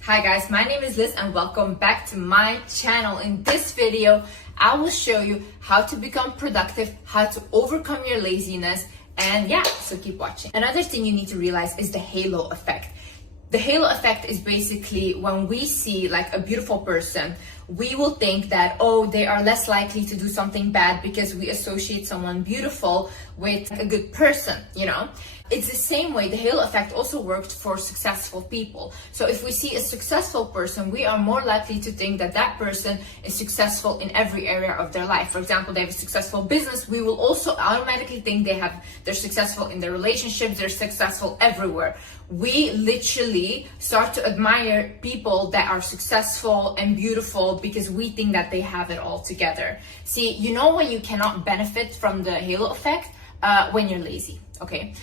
Hi guys, my name is Liz and welcome back to my channel. In this video, I will show you how to become productive, how to overcome your laziness, and yeah, so keep watching. Another thing you need to realize is the halo effect. The halo effect is basically when we see like a beautiful person, we will think that, oh, they are less likely to do something bad because we associate someone beautiful with a good person, you know? It's the same way the halo effect also worked for successful people. So if we see a successful person, we are more likely to think that that person is successful in every area of their life. For example, they have a successful business, we will also automatically think they're successful in their relationships, they're successful everywhere. We literally start to admire people that are successful and beautiful because we think that they have it all together. See, you know when you cannot benefit from the halo effect? When you're lazy, okay?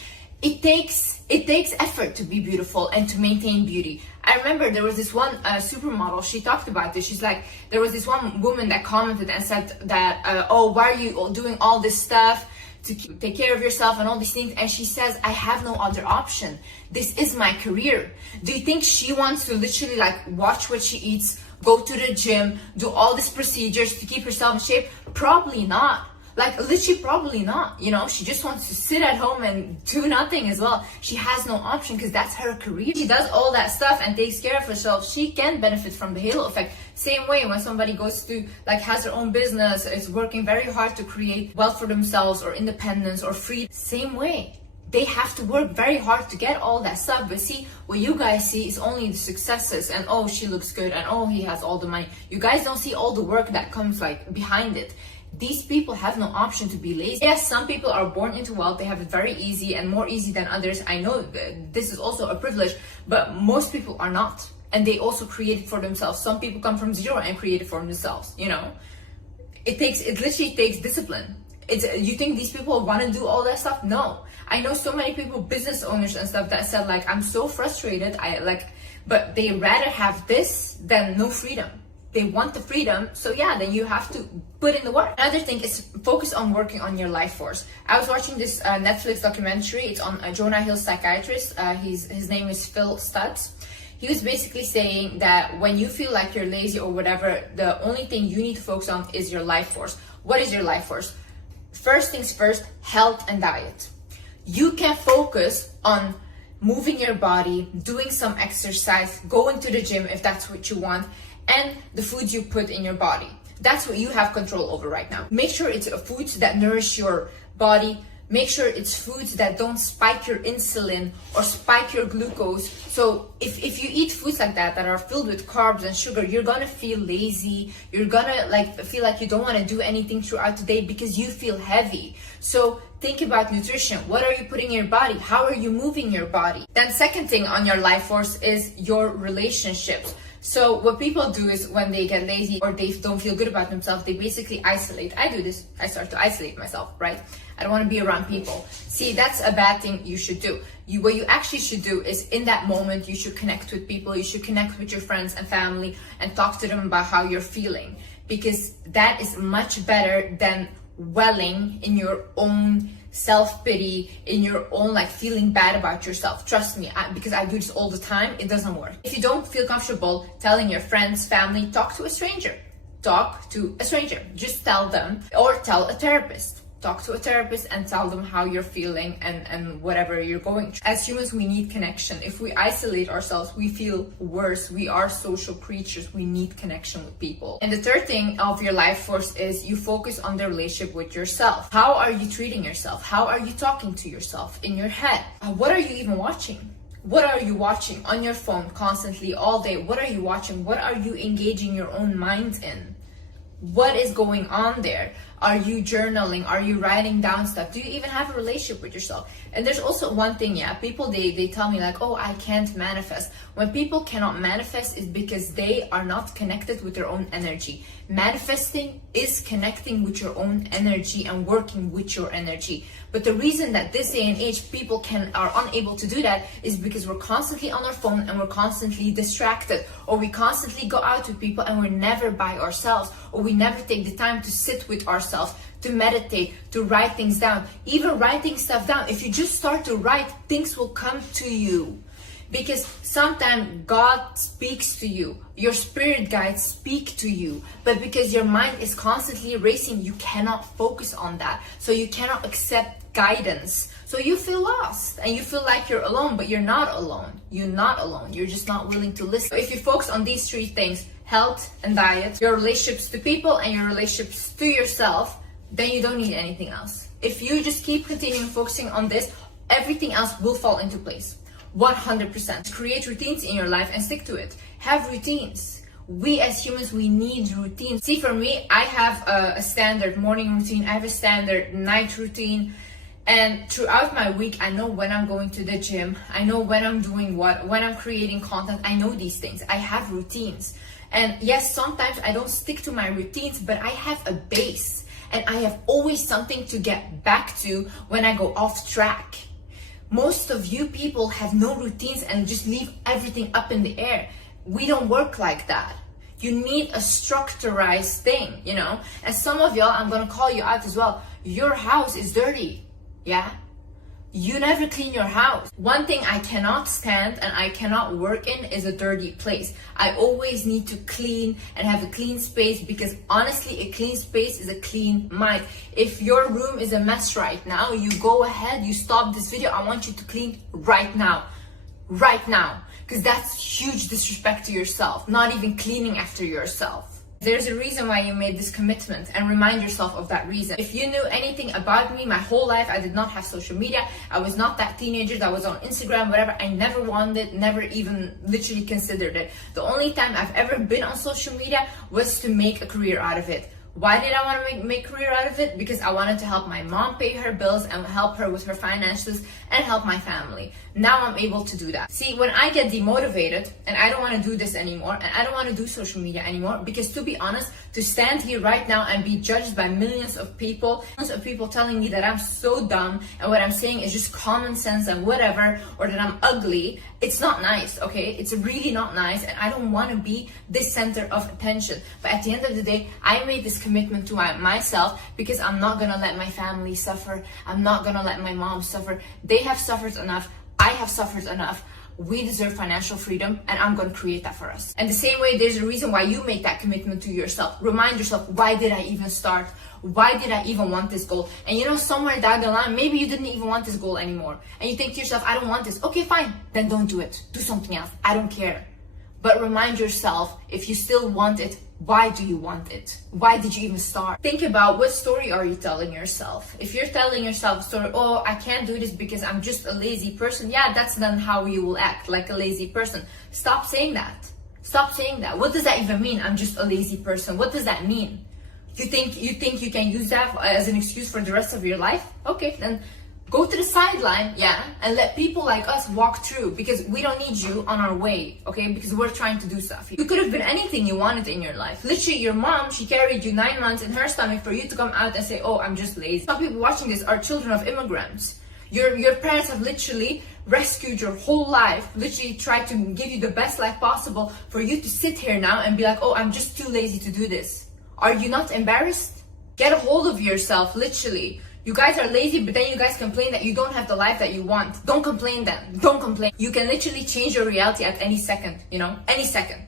It takes effort to be beautiful and to maintain beauty. I remember there was this one supermodel, she talked about this. She's like, there was this one woman that commented and said that, oh, why are you doing all this stuff to take care of yourself and all these things? And she says, I have no other option. This is my career. Do you think she wants to literally like watch what she eats, go to the gym, do all these procedures to keep herself in shape? Probably not. Like literally probably not, you know, she just wants to sit at home and do nothing as well. She has no option because that's her career. She does all that stuff and takes care of herself. She can benefit from the halo effect. Same way when somebody goes to like has their own business, is working very hard to create wealth for themselves or independence or freedom. Same way. They have to work very hard to get all that stuff. But see, what you guys see is only the successes and oh, she looks good and oh, he has all the money. You guys don't see all the work that comes like behind it. These people have no option to be lazy. Yes, some people are born into wealth. They have it very easy and more easy than others. I know this is also a privilege, but most people are not. And they also create it for themselves. Some people come from zero and create it for themselves, you know? It literally takes discipline. You think these people want to do all that stuff? No. I know so many people, business owners and stuff, that said like, I'm so frustrated. But they rather have this than no freedom. They want the freedom, so yeah, then you have to put in the work. Another thing is focus on working on your life force. I was watching this Netflix documentary. It's on Jonah Hill's psychiatrist. His name is Phil Stutz. He was basically saying that when you feel like you're lazy or whatever, the only thing you need to focus on is your life force. What is your life force? First things first, health and diet. You can focus on moving your body, doing some exercise, going to the gym if that's what you want, and the foods you put in your body. That's what you have control over right now. Make sure it's foods that nourish your body. Make sure it's foods that don't spike your insulin or spike your glucose. So if you eat foods like that are filled with carbs and sugar, you're gonna feel lazy. You're gonna feel like you don't want to do anything throughout the day because you feel heavy. So think about nutrition. What are you putting in your body? How are you moving your body? Then second thing on your life force is your relationships. So what people do is when they get lazy or they don't feel good about themselves, they basically isolate. I do this. I start to isolate myself, right? I don't want to be around people. See, that's a bad thing you should do. What you actually should do is in that moment, you should connect with people. You should connect with your friends and family and talk to them about how you're feeling, because that is much better than dwelling in your own self-pity, in your own feeling bad about yourself. Trust me, because I do this all the time, it doesn't work. If you don't feel comfortable telling your friends, family, talk to a stranger. Talk to a stranger. Just tell them, or tell a therapist. Talk to a therapist and tell them how you're feeling and whatever you're going through. As humans, we need connection. If we isolate ourselves, we feel worse. We are social creatures. We need connection with people. And the third thing of your life force is you focus on the relationship with yourself. How are you treating yourself? How are you talking to yourself in your head? What are you even watching? What are you watching on your phone constantly all day? What are you watching? What are you engaging your own mind in? What is going on there? Are you journaling? Are you writing down stuff? Do you even have a relationship with yourself? And there's also one thing, people, they tell me like, oh, I can't manifest. When people cannot manifest, is because they are not connected with their own energy. Manifesting is connecting with your own energy and working with your energy. But the reason that this day and age people are unable to do that is because we're constantly on our phone and we're constantly distracted, or we constantly go out with people and we're never by ourselves, or we never take the time to sit with ourselves, to meditate, to write things down. Even writing stuff down, if you just start to write, things will come to you. Because sometimes God speaks to you, your spirit guides speak to you, but because your mind is constantly racing, you cannot focus on that. So you cannot accept guidance. So you feel lost and you feel like you're alone, but you're not alone. You're not alone. You're just not willing to listen. If you focus on these three things, health and diet, your relationships to people and your relationships to yourself, then you don't need anything else. If you just keep continuing focusing on this, everything else will fall into place. 100%. Create routines in your life and stick to it. Have routines. We as humans, we need routines. See, for me, I have a standard morning routine. I have a standard night routine. And throughout my week, I know when I'm going to the gym. I know when I'm doing what, when I'm creating content. I know these things. I have routines. And yes, sometimes I don't stick to my routines, but I have a base. And I have always something to get back to when I go off track. Most of you people have no routines and just leave everything up in the air. We don't work like that. You need a structurized thing, you know? And some of y'all, I'm gonna call you out as well. Your house is dirty, yeah? You never clean your house. One thing I cannot stand and I cannot work in is a dirty place. I always need to clean and have a clean space, because honestly, a clean space is a clean mind. If your room is a mess right now, you go ahead, you stop this video. I want you to clean right now. Right now. Because that's huge disrespect to yourself. Not even cleaning after yourself. There's a reason why you made this commitment, and remind yourself of that reason. If you knew anything about me, my whole life, I did not have social media. I was not that teenager that was on Instagram, whatever. I never wanted, never even literally considered it. The only time I've ever been on social media was to make a career out of it. Why did I want to make a career out of it? Because I wanted to help my mom pay her bills and help her with her finances and help my family. Now I'm able to do that. See, when I get demotivated and I don't want to do this anymore, and I don't want to do social media anymore, because to be honest, to stand here right now and be judged by millions of people telling me that I'm so dumb and what I'm saying is just common sense and whatever, or that I'm ugly, it's not nice, okay? It's really not nice, and I don't want to be this center of attention. But at the end of the day, I made this commitment to myself, because I'm not gonna let my family suffer. I'm not gonna let my mom suffer. They have suffered enough. I have suffered enough. We deserve financial freedom, and I'm going to create that for us. And the same way, there's a reason why you make that commitment to yourself. Remind yourself, why did I even start? Why did I even want this goal? And you know, somewhere down the line, maybe you didn't even want this goal anymore. And you think to yourself, I don't want this. Okay, fine. Then don't do it. Do something else. I don't care. But remind yourself, if you still want it, why do you want it? Why did you even start? Think about, what story are you telling yourself? If you're telling yourself a story, oh, I can't do this because I'm just a lazy person. Yeah, that's then how you will act, like a lazy person. Stop saying that. Stop saying that. What does that even mean? I'm just a lazy person. What does that mean? You think you can use that as an excuse for the rest of your life? Okay, then go to the sideline, yeah, and let people like us walk through, because we don't need you on our way, okay? Because we're trying to do stuff. You could have been anything you wanted in your life. Literally, your mom, she carried you 9 months in her stomach for you to come out and say, oh, I'm just lazy. Some people watching this are children of immigrants. Your parents have literally rescued your whole life, literally tried to give you the best life possible, for you to sit here now and be like, oh, I'm just too lazy to do this. Are you not embarrassed? Get a hold of yourself, literally. You guys are lazy, but then you guys complain that you don't have the life that you want. Don't complain then. Don't complain. You can literally change your reality at any second, you know? Any second.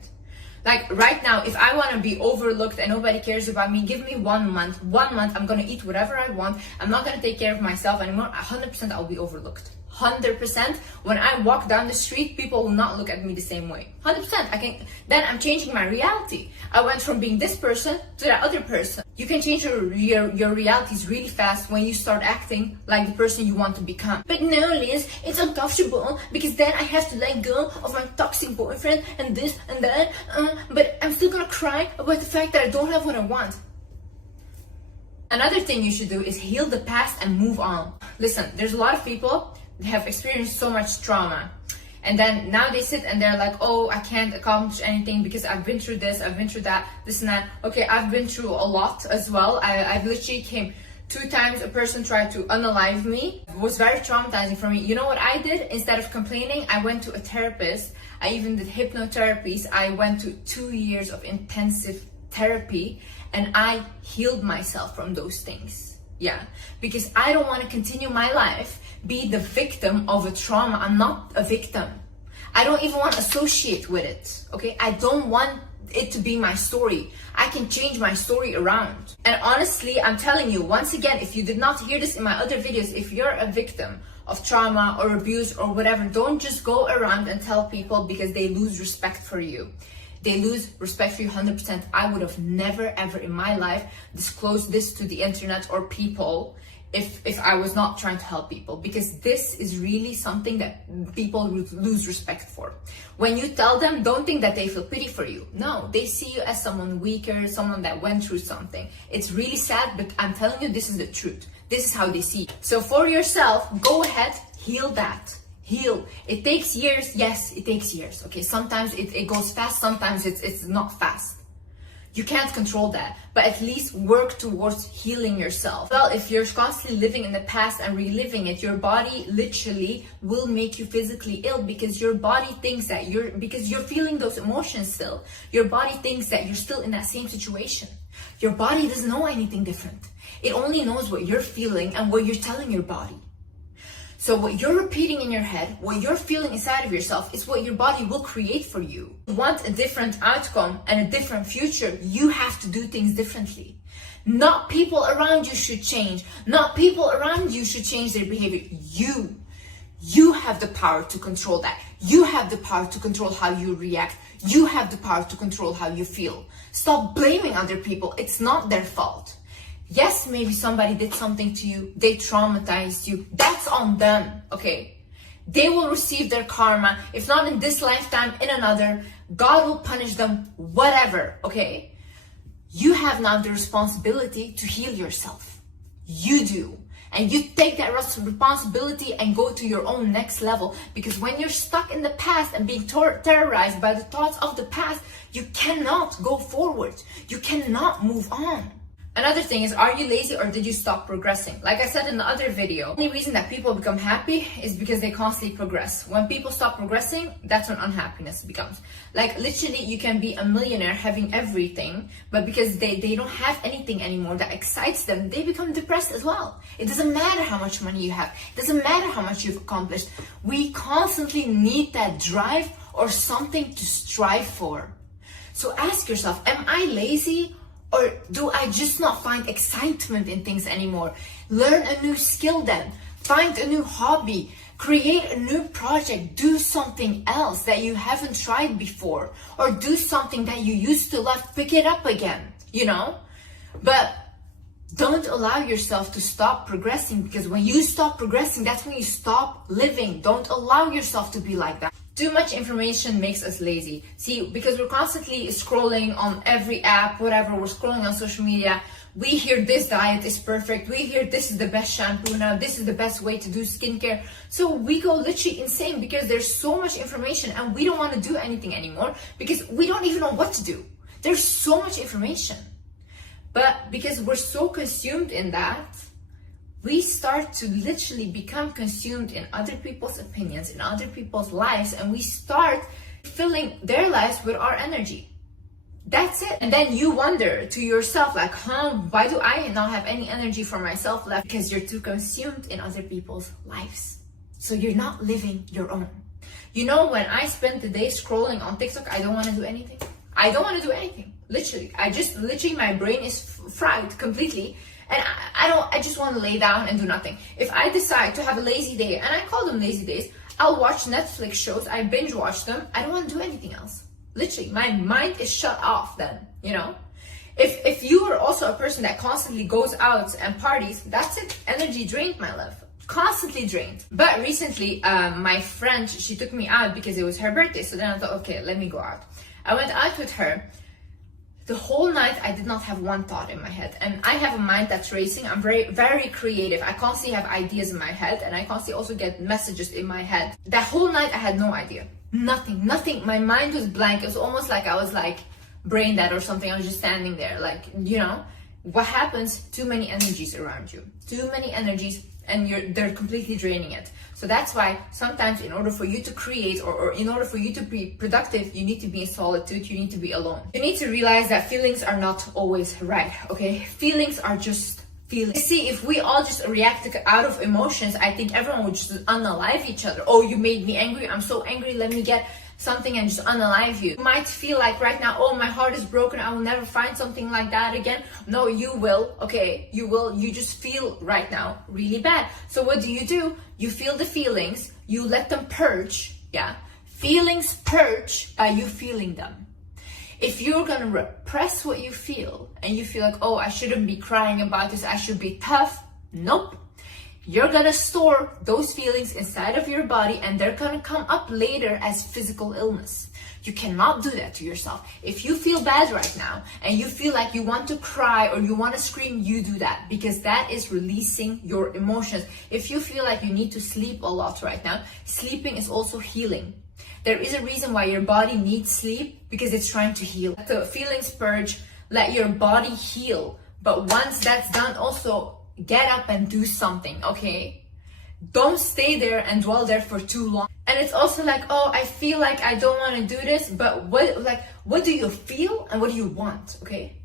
Like right now, if I want to be overlooked and nobody cares about me, give me 1 month. 1 month, I'm going to eat whatever I want. I'm not going to take care of myself anymore. 100% I'll be overlooked. 100%. When I walk down the street, people will not look at me the same way. 100%. Then I'm changing my reality. I went from being this person to that other person. You can change your realities really fast when you start acting like the person you want to become. But no, Liz, it's uncomfortable, because then I have to let go of my toxic boyfriend and this and that. But I'm still gonna cry about the fact that I don't have what I want. Another thing you should do is heal the past and move on. Listen, there's a lot of people that have experienced so much trauma, and then now they sit and they're like, oh, I can't accomplish anything because I've been through this, I've been through that, this and that. Okay, I've been through a lot as well. I've literally came 2 times, a person tried to unalive me. It was very traumatizing for me. You know what I did? Instead of complaining, I went to a therapist. I even did hypnotherapies. I went to 2 years of intensive therapy, and I healed myself from those things. Yeah, because I don't want to continue my life be the victim of a trauma. I'm not a victim. I don't even want to associate with it, okay? I don't want it to be my story. I can change my story around. And honestly, I'm telling you, once again, if you did not hear this in my other videos, if you're a victim of trauma or abuse or whatever, don't just go around and tell people because they lose respect for you. They lose respect for you 100%. I would have never ever in my life disclosed this to the internet or people if I was not trying to help people, because this is really something that people lose respect for. When you tell them, don't think that they feel pity for you. No, they see you as someone weaker, someone that went through something. It's really sad, but I'm telling you, this is the truth. This is how they see you. So for yourself, go ahead, heal that. Heal. It takes years. Yes, it takes years. Okay, sometimes it goes fast, sometimes it's not fast. You can't control that, but at least work towards healing yourself. Well, if you're constantly living in the past and reliving it, your body literally will make you physically ill, because your body thinks that because you're feeling those emotions still. Your body thinks that you're still in that same situation. Your body doesn't know anything different. It only knows what you're feeling and what you're telling your body. So what you're repeating in your head, what you're feeling inside of yourself, is what your body will create for you. If you want a different outcome and a different future, you have to do things differently. Not people around you should change. Not people around you should change their behavior. You have the power to control that. You have the power to control how you react. You have the power to control how you feel. Stop blaming other people. It's not their fault. Yes, maybe somebody did something to you, they traumatized you, that's on them, okay? They will receive their karma, if not in this lifetime, in another. God will punish them, whatever, okay? You have now the responsibility to heal yourself. You do. And you take that responsibility and go to your own next level, because when you're stuck in the past and being terrorized by the thoughts of the past, you cannot go forward. You cannot move on. Another thing is, are you lazy or did you stop progressing? Like I said in the other video, the only reason that people become happy is because they constantly progress. When people stop progressing, that's when unhappiness becomes. Like literally, you can be a millionaire having everything, but because they don't have anything anymore that excites them, they become depressed as well. It doesn't matter how much money you have. It doesn't matter how much you've accomplished. We constantly need that drive or something to strive for. So ask yourself, am I lazy? Or do I just not find excitement in things anymore? Learn a new skill then. Find a new hobby. Create a new project. Do something else that you haven't tried before. Or do something that you used to love. Pick it up again, you know? But don't allow yourself to stop progressing, because when you stop progressing, that's when you stop living. Don't allow yourself to be like that. Too much information makes us lazy. See, because we're constantly scrolling on every app, whatever, we're scrolling on social media. We hear this diet is perfect. We hear this is the best shampoo now. This is the best way to do skincare. So we go literally insane because there's so much information and we don't want to do anything anymore because we don't even know what to do. There's so much information. But because we're so consumed in that, we start to literally become consumed in other people's opinions, in other people's lives, and we start filling their lives with our energy. That's it. And then you wonder to yourself, like, why do I not have any energy for myself left? Because you're too consumed in other people's lives. So you're not living your own. You know, when I spend the day scrolling on TikTok, I don't want to do anything. I don't want to do anything. Literally. My brain is fried completely. And I just want to lay down and do nothing. If I decide to have a lazy day, and I call them lazy days, I'll watch Netflix shows, I binge watch them. I don't want to do anything else. Literally, my mind is shut off then, you know? If you are also a person that constantly goes out and parties, that's it. Energy drained, my love. Constantly drained. But recently, my friend, she took me out because it was her birthday. So then I thought, okay, let me go out. I went out with her. The whole night, I did not have one thought in my head. And I have a mind that's racing. I'm very, very creative. I constantly have ideas in my head. And I constantly also get messages in my head. That whole night, I had no idea. Nothing. My mind was blank. It was almost like I was like brain dead or something. I was just standing there. Like, you know, what happens? Too many energies around you. Too many energies. And they're completely draining it. So that's why sometimes in order for you to create or in order for you to be productive, you need to be in solitude, you need to be alone. You need to realize that feelings are not always right, okay? Feelings are just feelings. See, if we all just react out of emotions, I think everyone would just unalive each other. Oh, you made me angry. I'm so angry. Let me get something and just unalive you. You might feel like right now, oh, my heart is broken. I will never find something like that again. No, you will. Okay, you will. You just feel right now really bad. So what do? You feel the feelings. You let them purge. Yeah. Feelings purge by you feeling them. If you're gonna repress what you feel and you feel like, oh, I shouldn't be crying about this, I should be tough. Nope. You're gonna store those feelings inside of your body and they're gonna come up later as physical illness. You cannot do that to yourself. If you feel bad right now and you feel like you want to cry or you want to scream, you do that because that is releasing your emotions. If you feel like you need to sleep a lot right now, sleeping is also healing. There is a reason why your body needs sleep because it's trying to heal. Let the feelings purge, let your body heal. But once that's done, also get up and do something, okay? Don't stay there and dwell there for too long. And it's also like, oh, I feel like I don't want to do this, but what do you feel and what do you want, okay?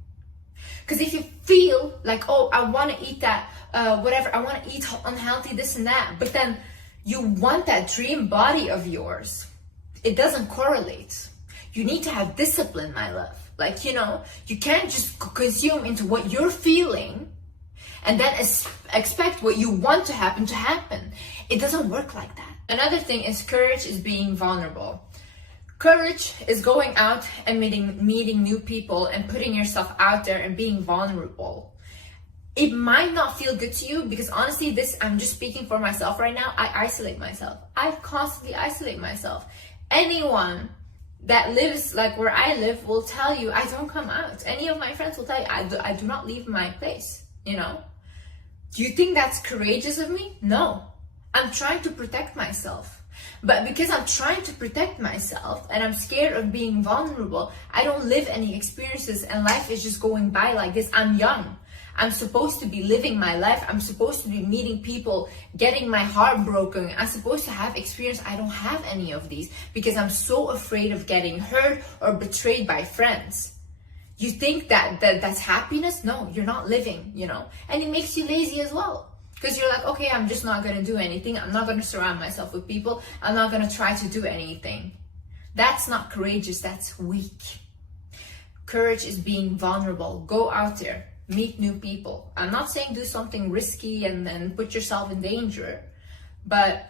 Because if you feel like, oh, I want to eat that, whatever, I want to eat unhealthy, this and that, but then you want that dream body of yours, it doesn't correlate. You need to have discipline, my love. Like, you can't just consume into what you're feeling and then expect what you want to happen. It doesn't work like that. Another thing is courage is being vulnerable. Courage is going out and meeting new people and putting yourself out there and being vulnerable. It might not feel good to you because honestly, I'm just speaking for myself right now. I isolate myself. I constantly isolate myself. Anyone that lives like where I live will tell you I don't come out. Any of my friends will tell you I do not leave my place, Do you think that's courageous of me? No. I'm trying to protect myself. But because I'm trying to protect myself and I'm scared of being vulnerable, I don't live any experiences and life is just going by like this. I'm young. I'm supposed to be living my life. I'm supposed to be meeting people, getting my heart broken. I'm supposed to have experience. I don't have any of these because I'm so afraid of getting hurt or betrayed by friends. You think that's happiness? No, you're not living, And it makes you lazy as well. Because you're like, okay, I'm just not going to do anything. I'm not going to surround myself with people. I'm not going to try to do anything. That's not courageous. That's weak. Courage is being vulnerable. Go out there. Meet new people. I'm not saying do something risky and then put yourself in danger, but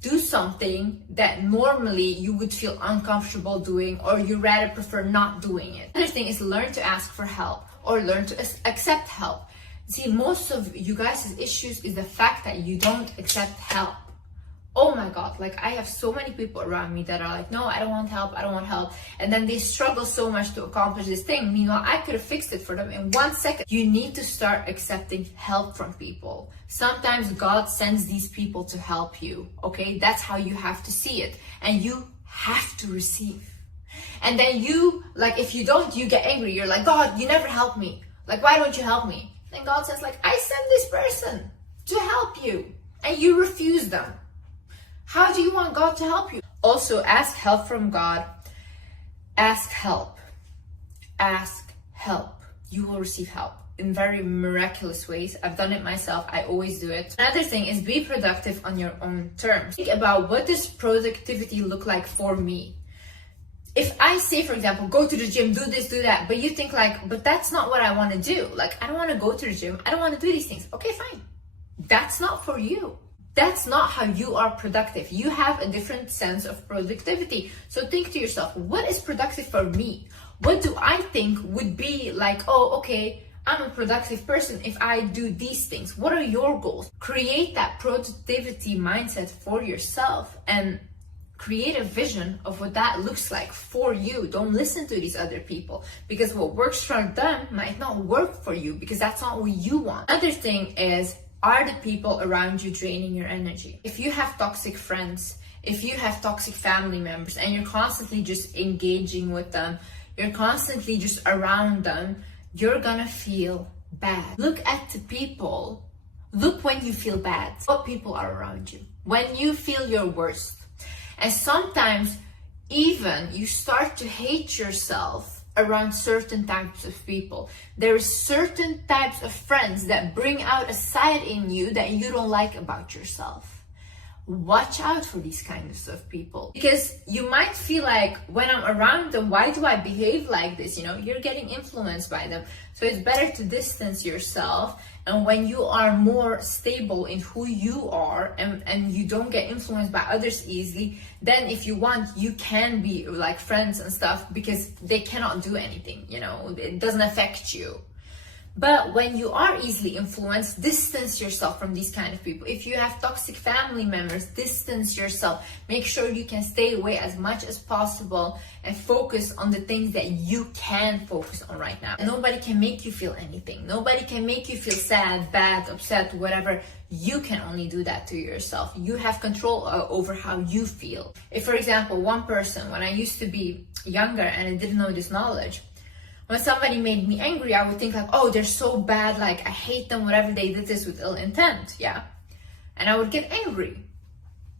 do something that normally you would feel uncomfortable doing or you rather prefer not doing it. Another thing is learn to ask for help or learn to accept help. See, most of you guys' issues is the fact that you don't accept help. Oh my God, like I have so many people around me that are like, no, I don't want help. And then they struggle so much to accomplish this thing. Meanwhile, I could have fixed it for them in 1 second. You need to start accepting help from people. Sometimes God sends these people to help you, okay? That's how you have to see it. And you have to receive. And then if you don't, you get angry. You're like, God, you never help me. Like, why don't you help me? Then God says, like, I sent this person to help you. And you refuse them. How do you want God to help you? Also, ask help from God. Ask help. Ask help. You will receive help in very miraculous ways. I've done it myself. I always do it. Another thing is be productive on your own terms. Think about what does productivity look like for me. If I say, for example, go to the gym, do this, do that, but you think like, but that's not what I want to do. Like, I don't want to go to the gym. I don't want to do these things. Okay, fine. That's not for you. That's not how you are productive. You have a different sense of productivity. So think to yourself, what is productive for me? What do I think would be like, oh, okay, I'm a productive person if I do these things. What are your goals? Create that productivity mindset for yourself and create a vision of what that looks like for you. Don't listen to these other people because what works for them might not work for you because that's not what you want. Another thing is, are the people around you draining your energy? If you have toxic friends, if you have toxic family members and you're constantly just engaging with them, you're constantly just around them, you're gonna feel bad. Look at the people. Look when you feel bad. What people are around you? When you feel your worst. And sometimes even you start to hate yourself around certain types of people. There are certain types of friends that bring out a side in you that you don't like about yourself. Watch out for these kinds of people, because you might feel like, when I'm around them, why do I behave like this? You know, you're getting influenced by them. So it's better to distance yourself. And when you are more stable in who you are, and you don't get influenced by others easily, then if you want, you can be like friends and stuff, because they cannot do anything, you know, it doesn't affect you. But when you are easily influenced, distance yourself from these kind of people. If you have toxic family members, distance yourself. Make sure you can stay away as much as possible and focus on the things that you can focus on right now. And nobody can make you feel anything. Nobody can make you feel sad, bad, upset, whatever. You can only do that to yourself. You have control over how you feel. If, for example, one person, when I used to be younger and I didn't know this knowledge, when somebody made me angry, I would think like, oh, they're so bad, like I hate them, whatever, they did this with ill intent, yeah? And I would get angry.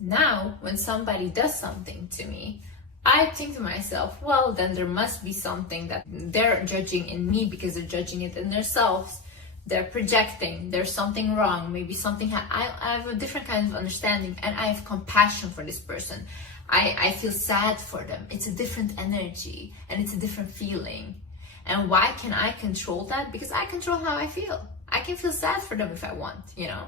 Now, when somebody does something to me, I think to myself, well, then there must be something that they're judging in me, because they're judging it in themselves. They're projecting, there's something wrong, maybe something, I have a different kind of understanding, and I have compassion for this person. I feel sad for them. It's a different energy, and it's a different feeling. And why can I control that? Because I control how I feel. I can feel sad for them if I want, you know.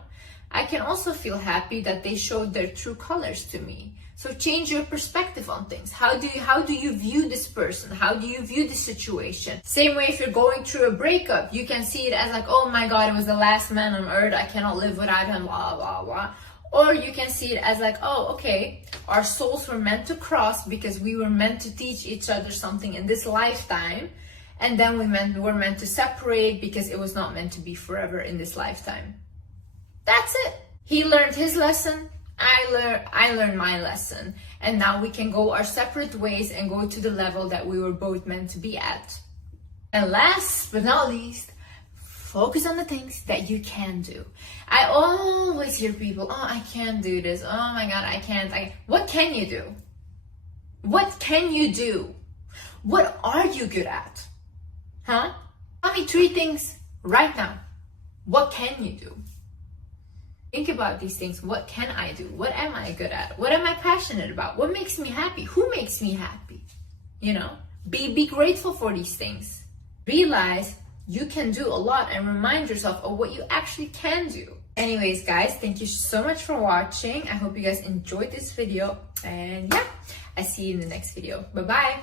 I can also feel happy that they showed their true colors to me. So change your perspective on things. How do you view this person? How do you view this situation? Same way, if you're going through a breakup, you can see it as like, oh my God, it was the last man on earth. I cannot live without him, blah, blah, blah. Or you can see it as like, oh, okay, our souls were meant to cross because we were meant to teach each other something in this lifetime. And then we're meant to separate because it was not meant to be forever in this lifetime. That's it. He learned his lesson. I learned my lesson. And now we can go our separate ways and go to the level that we were both meant to be at. And last but not least, focus on the things that you can do. I always hear people, oh, I can't do this. Oh my God, I can't. What can you do? What can you do? What are you good at? Huh? Tell me 3 things right now. What can you do? Think about these things. What can I do? What am I good at? What am I passionate about? What makes me happy? Who makes me happy? You know, be grateful for these things. Realize you can do a lot and remind yourself of what you actually can do. Anyways, guys, thank you so much for watching. I hope you guys enjoyed this video. And yeah, I see you in the next video. Bye-bye.